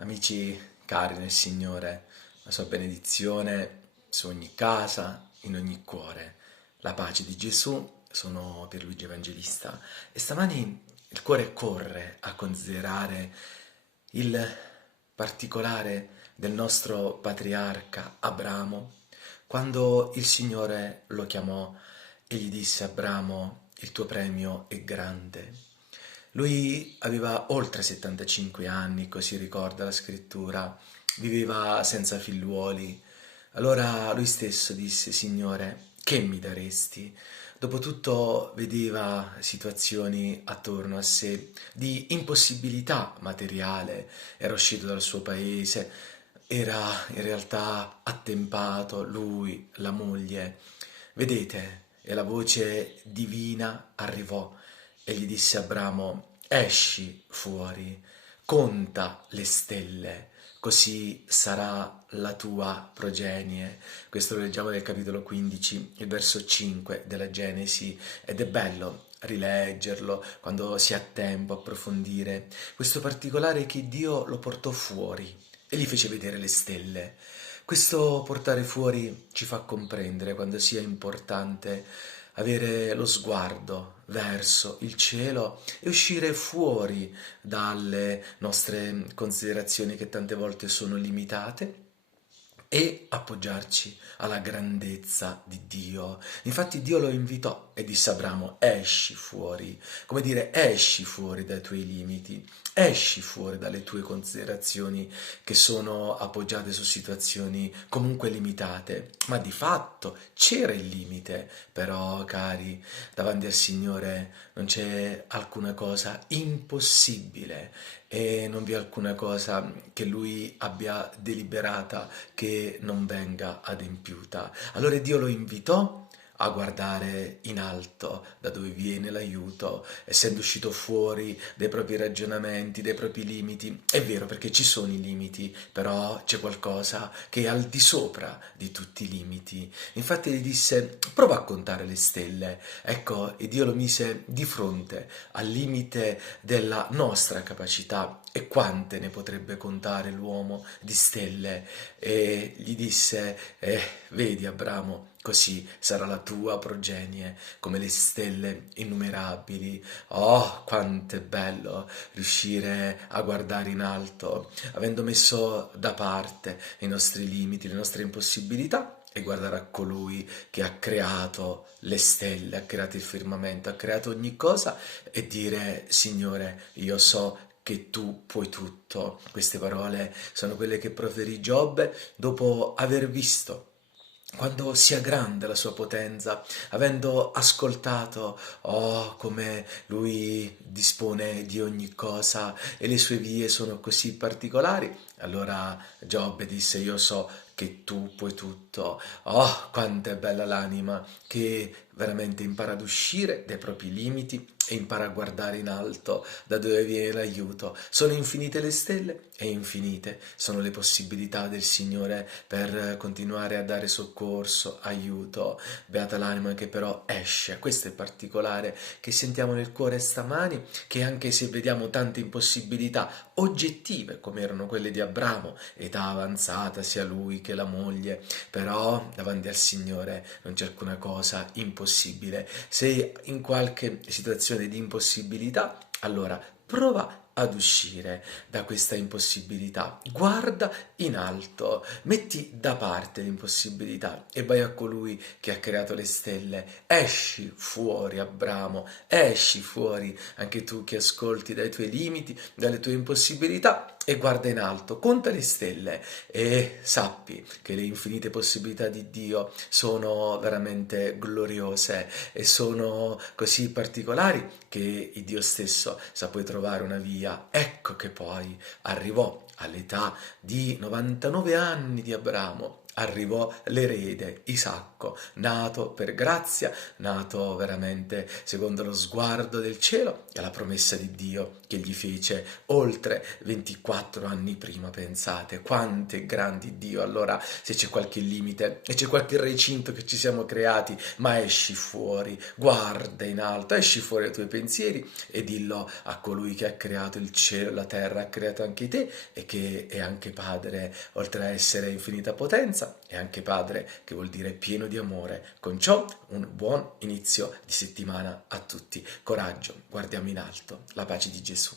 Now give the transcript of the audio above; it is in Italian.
Amici cari nel Signore, la sua benedizione su ogni casa, in ogni cuore. La pace di Gesù, sono Pierluigi Evangelista e stamani il cuore corre a considerare il particolare del nostro patriarca Abramo, quando il Signore lo chiamò e gli disse: Abramo, il tuo premio è grande. Lui aveva oltre 75 anni, così ricorda la scrittura, viveva senza figliuoli. Allora lui stesso disse: Signore, che mi daresti? Dopotutto vedeva situazioni attorno a sé di impossibilità materiale, era uscito dal suo paese, era in realtà attempato lui, la moglie. Vedete, e la voce divina arrivò e gli disse a Abramo: esci fuori, conta le stelle, così sarà la tua progenie. Questo lo leggiamo nel capitolo 15, il verso 5 della Genesi, ed è bello rileggerlo quando si ha tempo, approfondire questo particolare che Dio lo portò fuori e gli fece vedere le stelle. Questo portare fuori ci fa comprendere quando sia importante avere lo sguardo verso il cielo e uscire fuori dalle nostre considerazioni che tante volte sono limitate e appoggiarci alla grandezza di Dio. Infatti Dio lo invitò e disse a Abramo: esci fuori, come dire, esci fuori dai tuoi limiti, esci fuori dalle tue considerazioni che sono appoggiate su situazioni comunque limitate. Ma di fatto c'era il limite, però cari, davanti al Signore non c'è alcuna cosa impossibile e non vi è alcuna cosa che Lui abbia deliberata che non venga adempiuta. Allora Dio lo invitò a guardare in alto, da dove viene l'aiuto, essendo uscito fuori dai propri ragionamenti, dai propri limiti. È vero, perché ci sono i limiti, però c'è qualcosa che è al di sopra di tutti i limiti. Infatti gli disse: prova a contare le stelle. Ecco, e Dio lo mise di fronte al limite della nostra capacità. E quante ne potrebbe contare l'uomo di stelle? E gli disse: vedi Abramo, così sarà la tua progenie, come le stelle innumerabili. Oh, quanto è bello riuscire a guardare in alto, avendo messo da parte i nostri limiti, le nostre impossibilità, e guardare a colui che ha creato le stelle, ha creato il firmamento, ha creato ogni cosa, e dire: Signore, io so che tu puoi tutto. Queste parole sono quelle che proferì Giobbe dopo aver visto quando sia grande la sua potenza, avendo ascoltato, oh, come lui dispone di ogni cosa e le sue vie sono così particolari. Allora Giobbe disse: io so che tu puoi tutto. Oh, quanto è bella l'anima che veramente impara ad uscire dai propri limiti e impara a guardare in alto, da dove viene l'aiuto. Sono infinite le stelle e infinite sono le possibilità del Signore per continuare a dare soccorso, aiuto. Beata l'anima che però esce. Questo è il particolare che sentiamo nel cuore stamani, che anche se vediamo tante impossibilità oggettive, come erano quelle di Abramo, età avanzata sia lui che la moglie, però davanti al Signore non c'è alcuna cosa impossibile. Se in qualche situazione di impossibilità, allora prova ad uscire da questa impossibilità. Guarda in alto, metti da parte l'impossibilità e vai a colui che ha creato le stelle. Esci fuori, Abramo, esci fuori, anche tu che ascolti dai tuoi limiti, dalle tue impossibilità, e guarda in alto, conta le stelle e sappi che le infinite possibilità di Dio sono veramente gloriose e sono così particolari che il Dio stesso sa poi trovare una via. Ecco che poi arrivò all'età di 99 anni di Abramo arrivò l'erede Isacco, nato per grazia, nato veramente secondo lo sguardo del cielo e la promessa di Dio che gli fece oltre 24 anni prima. Pensate, quanto è grande Dio. Allora, se c'è qualche limite e c'è qualche recinto che ci siamo creati, ma esci fuori, guarda in alto, esci fuori dai tuoi pensieri e dillo a colui che ha creato il cielo e la terra, ha creato anche te e che è anche Padre, oltre a essere infinita potenza, è anche Padre, che vuol dire pieno di amore. Con ciò un buon inizio di settimana a tutti. Coraggio, guardiamo in alto, la pace di Gesù.